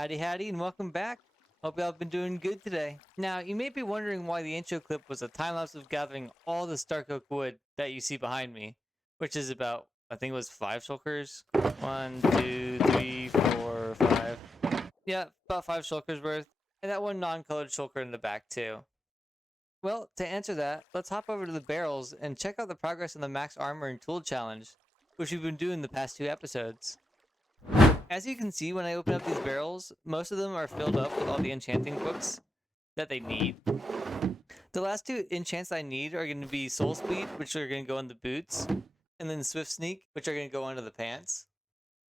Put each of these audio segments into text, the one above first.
Howdy howdy and welcome back. Hope y'all been doing good today. Now, you may be wondering why the intro clip was a time-lapse of gathering all the stark oak wood that you see behind me, which is about, I think it was 5 shulkers. 1, 2, 3, 4, 5. Yeah, about 5 shulkers worth. And that one non-colored shulker in the back too. Well, to answer that, let's hop over to the barrels and check out the progress on the max armor and tool challenge, which we've been doing the past 2 episodes. As you can see, when I open up these barrels, most of them are filled up with all the enchanting books that they need. The last 2 enchants I need are going to be Soul Speed, which are going to go on the boots, and then Swift Sneak, which are going to go under the pants.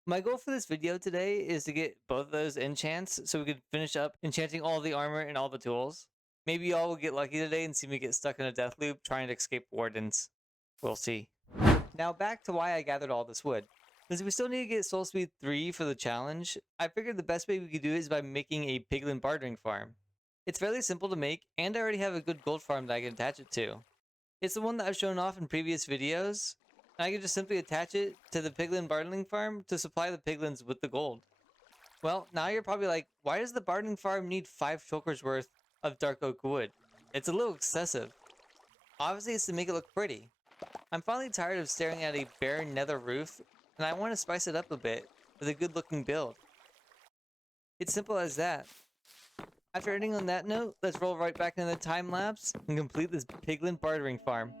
My goal for this video today is to get both of those enchants so we can finish up enchanting all the armor and all the tools. Maybe y'all will get lucky today and see me get stuck in a death loop trying to escape wardens. We'll see. Now back to why I gathered all this wood. Since we still need to get Soul Speed 3 for the challenge, I figured the best way we could do it is by making a piglin bartering farm. It's fairly simple to make, and I already have a good gold farm that I can attach it to. It's the one that I've shown off in previous videos, and I can just simply attach it to the piglin bartering farm to supply the piglins with the gold. Well, now you're probably like, why does the bartering farm need 5 shulkers worth of dark oak wood? It's a little excessive. Obviously it's to make it look pretty. I'm finally tired of staring at a bare nether roof, and I want to spice it up a bit with a good looking build. It's simple as that. After ending on that note, let's roll right back into the time lapse and complete this piglin bartering farm.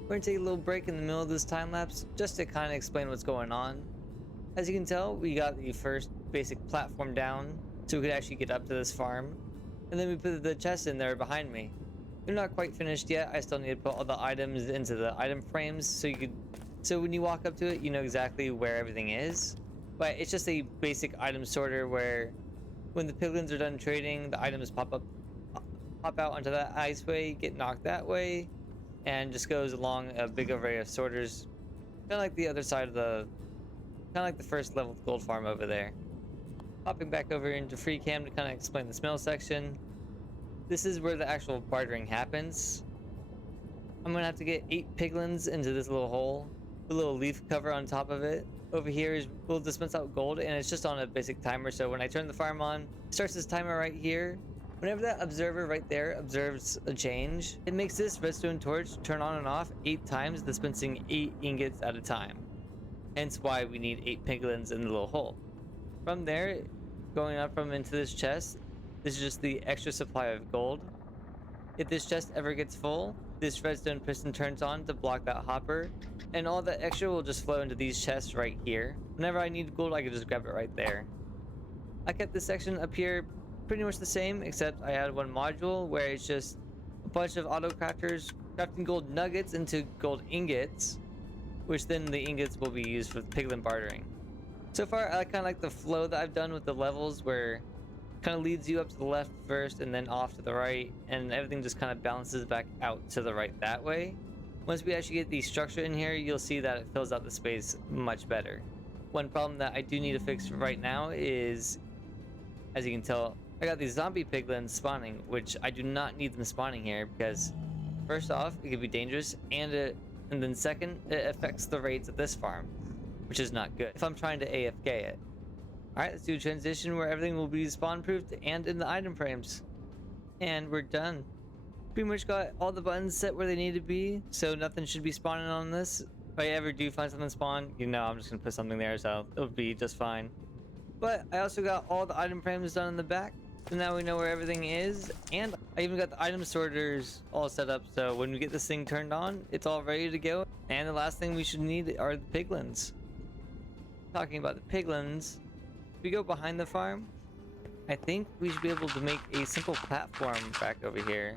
We're going to take a little break in the middle of this time lapse just to kind of explain what's going on. As you can tell, we got the first basic platform down so we could actually get up to this farm. And then we put the chest in there behind me. They're not quite finished yet. I still need to put all the items into the item frames so when you walk up to it, you know exactly where everything is. But it's just a basic item sorter where when the piglins are done trading, the items pop out onto that iceway, get knocked that way, and just goes along a big array of sorters, kind of like the other side of the first level gold farm over there. Hopping back over into free cam to kind of explain the smell section. This is where the actual bartering happens. I'm gonna have to get 8 piglins into this little hole, with a little leaf cover on top of it. Over here we'll dispense out gold, and it's just on a basic timer, so when I turn the farm on, it starts this timer right here. Whenever that observer right there observes a change, it makes this redstone torch turn on and off 8 times, dispensing 8 ingots at a time. Hence why we need 8 piglins in the little hole. From there, going up from into this chest, this is just the extra supply of gold. If this chest ever gets full, this redstone piston turns on to block that hopper, and all that extra will just flow into these chests right here. Whenever I need gold, I can just grab it right there. I kept this section up here pretty much the same, except I had one module where it's just a bunch of auto crafters crafting gold nuggets into gold ingots, which then the ingots will be used for piglin bartering. So far, I kind of like the flow that I've done with the levels, where it kind of leads you up to the left first and then off to the right, and everything just kind of balances back out to the right that way. Once we actually get the structure in here, you'll see that it fills out the space much better. One problem that I do need to fix right now is, as you can tell, I got these zombie piglins spawning, which I do not need them spawning here because, first off, it could be dangerous, and then second, it affects the raids at this farm, which is not good if I'm trying to AFK it. Alright, let's do a transition where everything will be spawn proofed and in the item frames. And we're done. Pretty much got all the buttons set where they need to be, so nothing should be spawning on this. If I ever do find something spawn, you know I'm just gonna put something there, so it'll be just fine. But I also got all the item frames done in the back. So now we know where everything is. And I even got the item sorters all set up. So when we get this thing turned on, it's all ready to go. And the last thing we should need are the piglins. Talking about the piglins, if we go behind the farm, I think we should be able to make a simple platform back over here.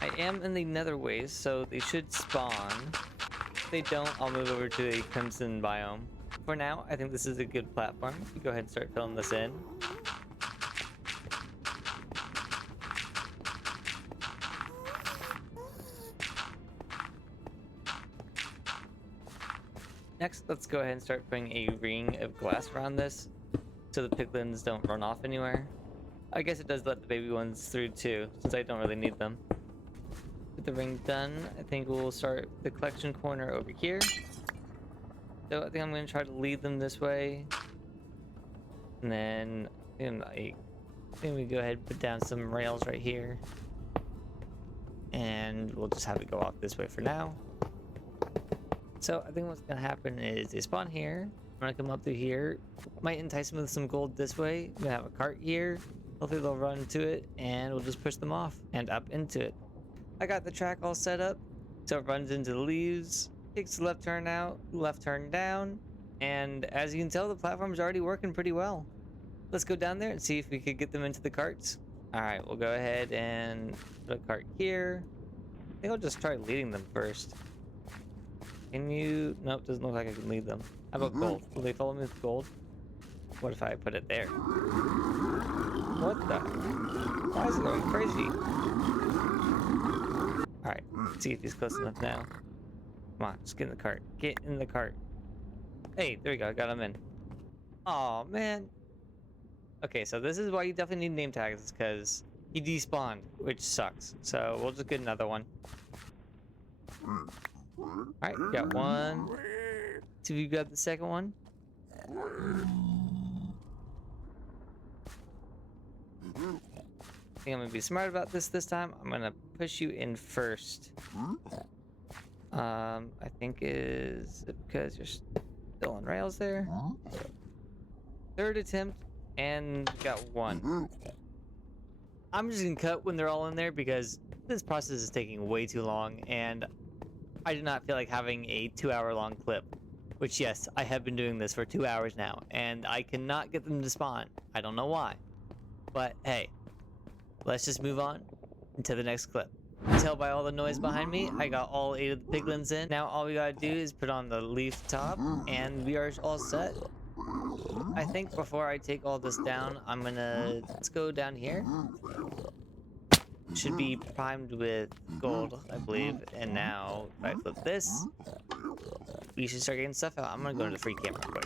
I am in the nether waste, so they should spawn. If they don't, I'll move over to a crimson biome. For now, I think this is a good platform. We go ahead and start filling this in. Next, let's go ahead and start putting a ring of glass around this so the piglins don't run off anywhere. I guess it does let the baby ones through too, since I don't really need them. With the ring done, I think we'll start the collection corner over here. So I think I'm going to try to lead them this way. And then I think we go ahead and put down some rails right here. And we'll just have it go off this way for now. So I think what's going to happen is they spawn here. I'm going to come up through here. Might entice them with some gold this way. I'm going to have a cart here. Hopefully they'll run into it and we'll just push them off and up into it. I got the track all set up. So it runs into the leaves. Takes the left turn out, left turn down. And as you can tell, the platform's already working pretty well. Let's go down there and see if we could get them into the carts. Alright, we'll go ahead and put a cart here. I think I'll just try leading them first. Can you... Nope, doesn't look like I can lead them. How about gold? Will they follow me with gold? What if I put it there? What the? Why is it going crazy? Alright, let's see if he's close enough now. Come on, just get in the cart. Get in the cart. Hey, there we go. I got him in. Aw, man. Okay, so this is why you definitely need name tags, because he despawned, which sucks. So we'll just get another one. Alright, got one. See if you got the second one. I think I'm gonna be smart about this time. I'm gonna push you in first. I think is because you're still on rails there. Third attempt, and got one. I'm just gonna cut when they're all in there because this process is taking way too long, and I do not feel like having a 2-hour-long clip. Which, yes, I have been doing this for 2 hours now, and I cannot get them to spawn. I don't know why. But hey, let's just move on to the next clip. You can tell by all the noise behind me, I got all 8 of the piglins in. Now all we gotta do is put on the leaf top, and we are all set. I think before I take all this down, let's go down here. Should be primed with gold, I believe. And now, if I flip this, we should start getting stuff out. I'm gonna go into the free camera quick.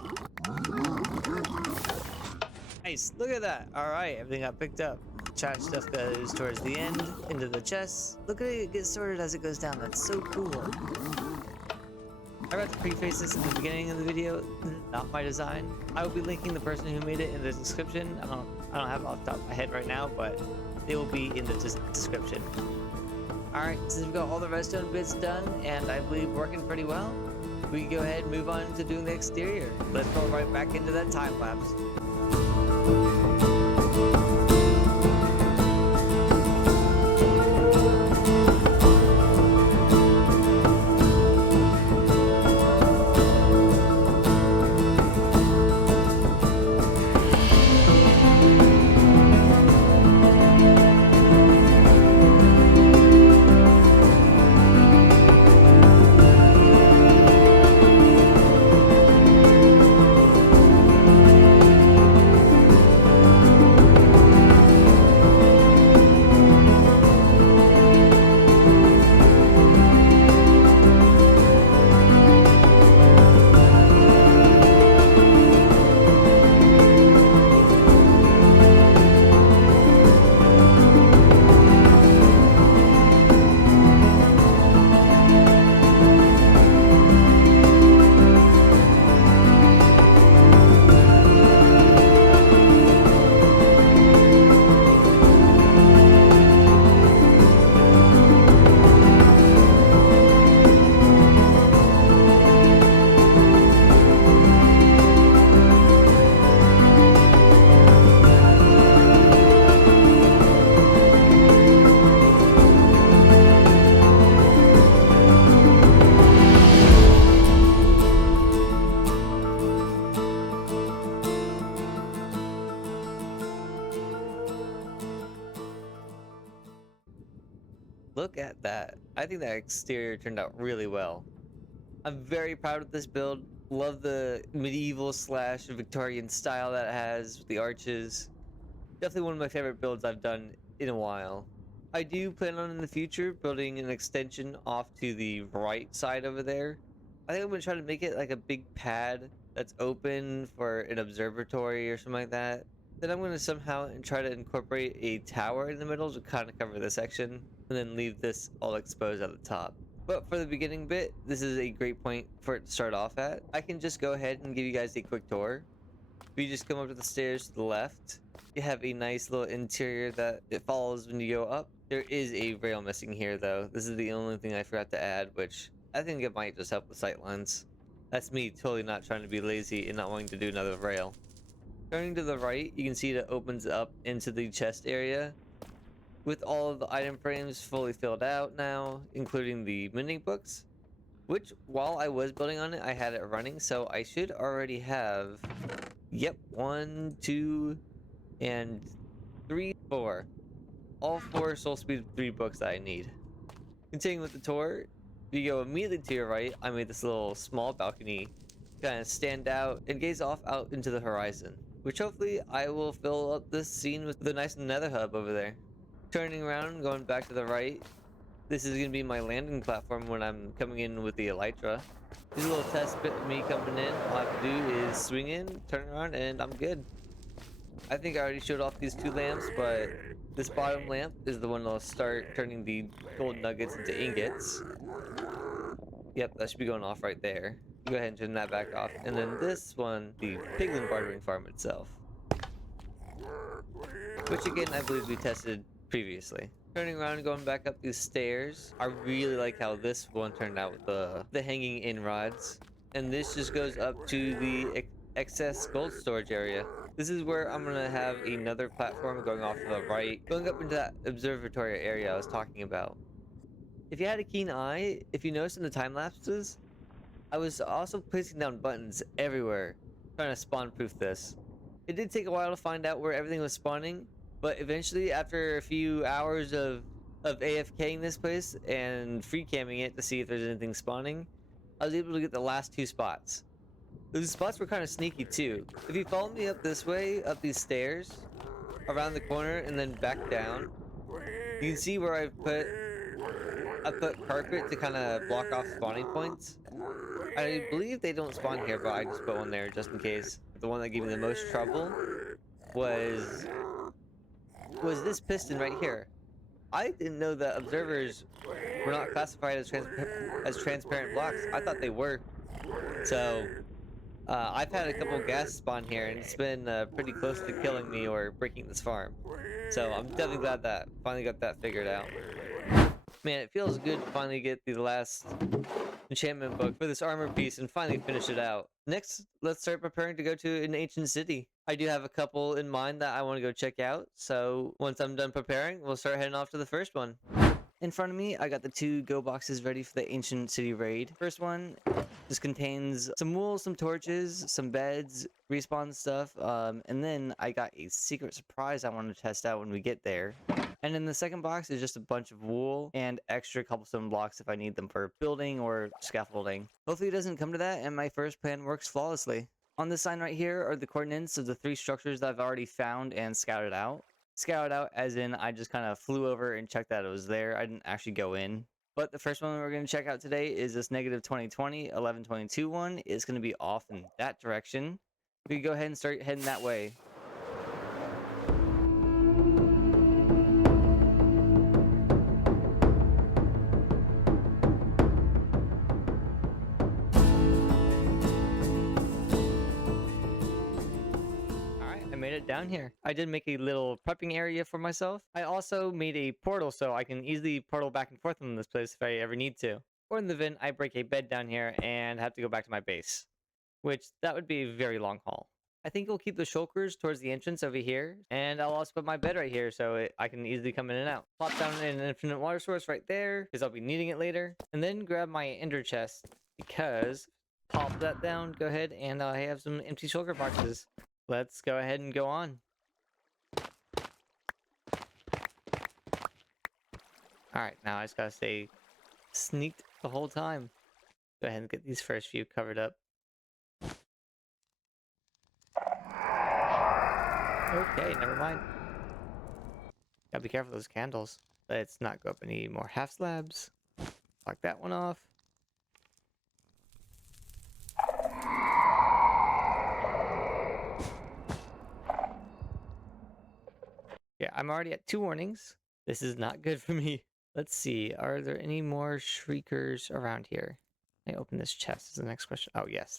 Nice, look at that. All right, everything got picked up. Trash stuff goes towards the end, into the chest. Look at it get sorted as it goes down. That's so cool. I forgot to preface this in the beginning of the video. This is not my design. I will be linking the person who made it in the description. I don't have it off the top of my head right now, but they will be in the description. Alright, since we've got all the redstone bits done, and I believe working pretty well, we can go ahead and move on to doing the exterior. Let's go right back into that time lapse. look at that. I think that exterior turned out really well. I'm very proud of this build. Love the medieval slash Victorian style that it has with the arches. Definitely one of my favorite builds I've done in a while. I do plan on in the future building an extension off to the right side over there. I think I'm going to try to make it like a big pad that's open for an observatory or something like that. Then I'm going to somehow try to incorporate a tower in the middle to kind of cover this section, and then leave this all exposed at the top. But for the beginning bit, this is a great point for it to start off at. I can just go ahead and give you guys a quick tour. If you just come up to the stairs to the left, you have a nice little interior that it follows when you go up. There is a rail missing here though. This is the only thing I forgot to add, which I think it might just help with sightlines. That's me totally not trying to be lazy and not wanting to do another rail. Turning to the right, you can see that it opens up into the chest area with all of the item frames fully filled out now, including the mini books, which while I was building on it, I had it running, so I should already have, yep, 1, 2, and 3, 4. All 4 Soul Speed 3 books that I need. Continuing with the tour, if you go immediately to your right, I made this little small balcony kind of stand out and gaze off out into the horizon, which hopefully I will fill up this scene with the nice nether hub over there. Turning around and going back to the right, this is going to be my landing platform when I'm coming in with the elytra. This is a little test bit of me coming in. All I have to do is swing in, turn around, and I'm good. I think I already showed off these 2 lamps, but this bottom lamp is the one that'll start turning the gold nuggets into ingots. Yep, that should be going off right there. Go ahead and turn that back off. And then this one, the piglin bartering farm itself, which again I believe we tested previously. Turning around and going back up these stairs, I really like how this one turned out with the hanging in rods. And this just goes up to the excess gold storage area. This is where I'm gonna have another platform going off to the right, going up into that observatory area I was talking about. If you had a keen eye, if you noticed in the time lapses, I was also placing down buttons everywhere, trying to spawn proof this. It did take a while to find out where everything was spawning, but eventually, after a few hours of AFKing this place and free camming it to see if there's anything spawning, I was able to get the last 2 spots. Those spots were kind of sneaky too. If you follow me up this way, up these stairs, around the corner, and then back down, you can see where I put carpet to kind of block off spawning points. I believe they don't spawn here, but I just put one there just in case. The one that gave me the most trouble was this piston right here. I didn't know that observers were not classified as transparent blocks. I thought they were. So I've had a couple gas spawn here, and it's been pretty close to killing me or breaking this farm. So I'm definitely glad that finally got that figured out. Man, it feels good to finally get the last enchantment book for this armor piece and finally finish it out. Next, let's start preparing to go to an ancient city. I do have a couple in mind that I want to go check out, so once I'm done preparing, we'll start heading off to the first one. In front of me, I got the 2 go boxes ready for the ancient city raid. First one just contains some wool, some torches, some beds, respawn stuff, and then I got a secret surprise I want to test out when we get there. And in the second box is just a bunch of wool and extra cobblestone blocks if I need them for building or scaffolding. Hopefully it doesn't come to that and my first plan works flawlessly. On this sign right here are the coordinates of the 3 structures that I've already found and scouted out. Scouted out as in I just kind of flew over and checked that it was there. I didn't actually go in. But the first one we're going to check out today is this negative 2020 1122 one. It's going to be off in that direction. We can go ahead and start heading that way. Down here. I did make a little prepping area for myself. I also made a portal so I can easily portal back and forth in this place if I ever need to. Or in the event I break a bed down here and have to go back to my base, which that would be a very long haul. I think we'll keep the shulkers towards the entrance over here, and I'll also put my bed right here so I can easily come in and out. Plop down an infinite water source right there because I'll be needing it later, and then grab my ender chest because pop that down, go ahead, and I have some empty shulker boxes. Let's go ahead and go on. Alright, now I just gotta stay sneaked the whole time. Go ahead and get these first few covered up. Okay, never mind. Gotta be careful of those candles. Let's not go up any more half slabs. Lock that one off. Yeah, I'm already at 2 warnings. This is not good for me. Let's see, are there any more shriekers around here? Can I open this chest? Is the next question. Oh, yes.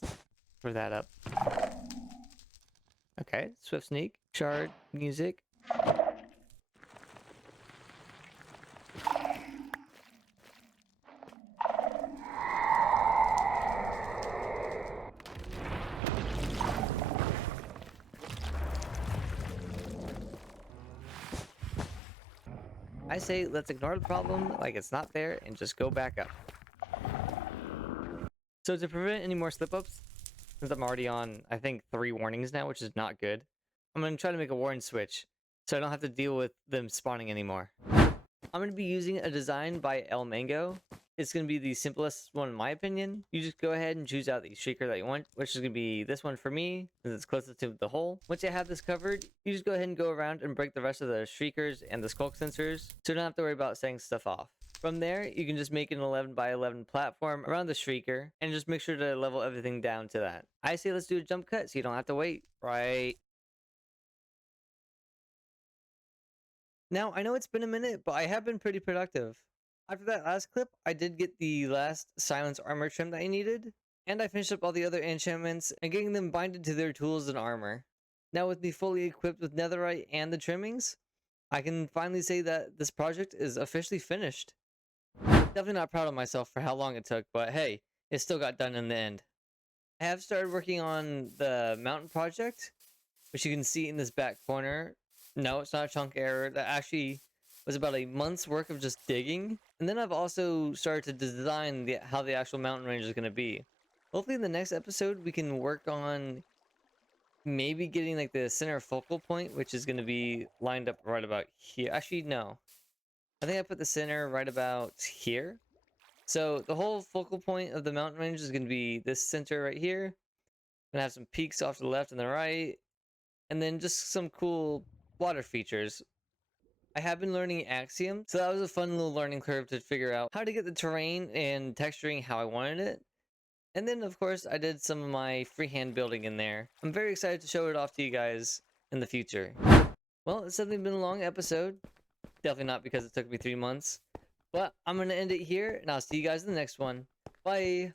Throw that up. Okay, swift sneak, shard, music. I say let's ignore the problem like it's not there and just go back up. So to prevent any more slip-ups, since I'm already on, I think, 3 warnings now, which is not good, I'm going to try to make a warning switch so I don't have to deal with them spawning anymore. I'm going to be using a design by El Mango. It's going to be the simplest one in my opinion. You just go ahead and choose out the shrieker that you want, which is going to be this one for me, since it's closest to the hole. Once you have this covered, you just go ahead and go around and break the rest of the shriekers and the skulk sensors, so you don't have to worry about setting stuff off. From there, you can just make an 11 by 11 platform around the shrieker, and just make sure to level everything down to that. I say let's do a jump cut so you don't have to wait, right? Now, I know it's been a minute, but I have been pretty productive. After that last clip, I did get the last silence armor trim that I needed, and I finished up all the other enchantments and getting them binded to their tools and armor. Now with me fully equipped with netherite and the trimmings, I can finally say that this project is officially finished. Definitely not proud of myself for how long it took, but hey, it still got done in the end. I have started working on the mountain project, which you can see in this back corner. No, it's not a chunk error. That actually was about a month's work of just digging. And then I've also started to design how the actual mountain range is going to be. Hopefully in the next episode, we can work on maybe getting like the center focal point, which is going to be lined up right about here. Actually, no. I think I put the center right about here. So the whole focal point of the mountain range is going to be this center right here. Gonna have some peaks off to the left and the right. And then just some cool water features. I have been learning Axiom, so that was a fun little learning curve to figure out how to get the terrain and texturing how I wanted it. And then, of course, I did some of my freehand building in there. I'm very excited to show it off to you guys in the future. Well, it's definitely been a long episode. Definitely not because it took me 3 months. But I'm going to end it here, and I'll see you guys in the next one. Bye!